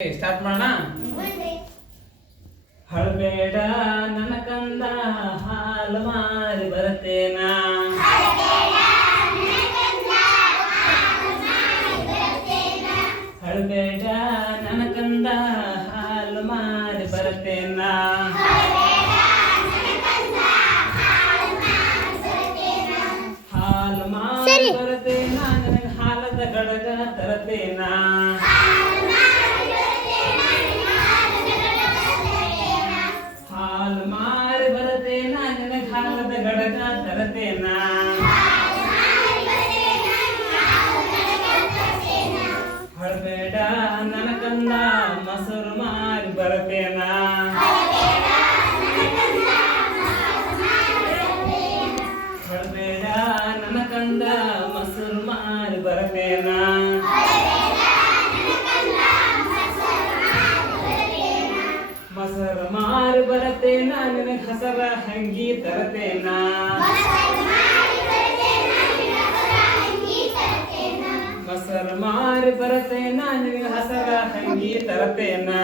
Start ಮಾಡೋಣ? ಹಳಬೇಡ ನನ್ನ ಕಂದ ಹಾಲು ಮಾರಿ ಬರ್ತೇನಾ? ಹಳಬೇಡ ನನ್ನ ಕಂದ ಹಾಲು ಮಾರಿ ಬರ್ತೇನಾ? ಹಾಲು ಮಾರಿ ಬರತೇನ? ನನಗೆ ಹಾಲದ ಗಡಗ ತರತೇನಾ? ಮಾರಿ ಬರತೇನಾ ಹಳಬೇಡ ನನ್ನ ಬರತೇನಾ, ನಿನಗೆ ಹಸರ ಹಂಗಿ ತರತೇನಾ? ಮೊಸರು ಮಾರಿ ಬರತೇನಾ, ನಿನಗೆ ಹಸರ ಹಂಗಿ ತರತೇನಾ?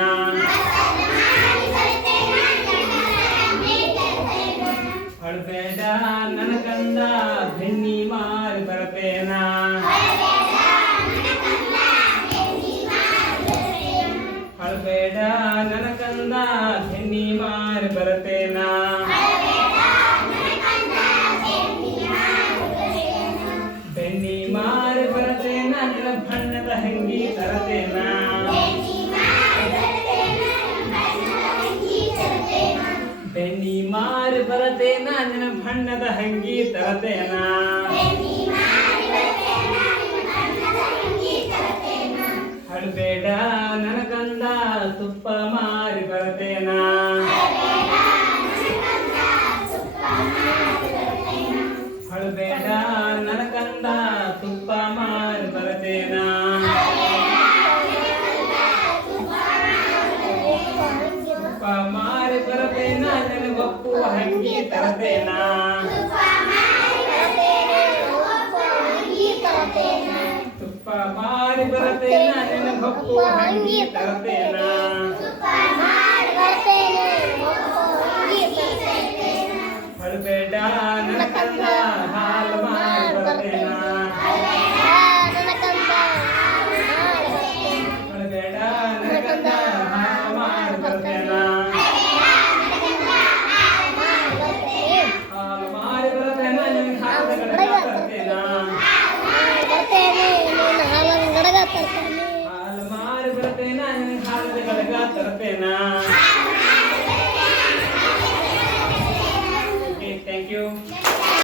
ನನ್ನ ಕಂದ ಬೆನ್ನಿ ಮಾರಿ ಬರತೇನಾ ಹಳಬೇಡ ನನ್ನ ಕಂದ ಬೆನ್ನಿ ಬರತೇನಾ ಬೆನ್ನಿ ಮಾರಿ ಬರತೇನ ನಿನ್ನ ಬಣ್ಣದ ಹಂಗಿ ತರತೇನಾ ನಿನ್ನ ಬಣ್ಣದ ಹಂಗಿ ತರತೇನಾ? ಹಳಬೇಡ ನನ ಕಂದ ತುಪ್ಪ ಮಾರಿ ಬರತೇನ? ಹಳಬೇಡ ನನ ಕಂದ ತುಪ್ಪ ಮಾರಿ ಬರತೇನ? ತುಪ್ಪ ಒಪ್ಪುವ ಹಂಗಿ ತರತೇನಾ ತುಪ್ಪ ಮಾರಿ ಬರತೇನಾ ನಿನಗೆ ಒಪ್ಪುವ ಹಂಗಿ ತರತೇನಾ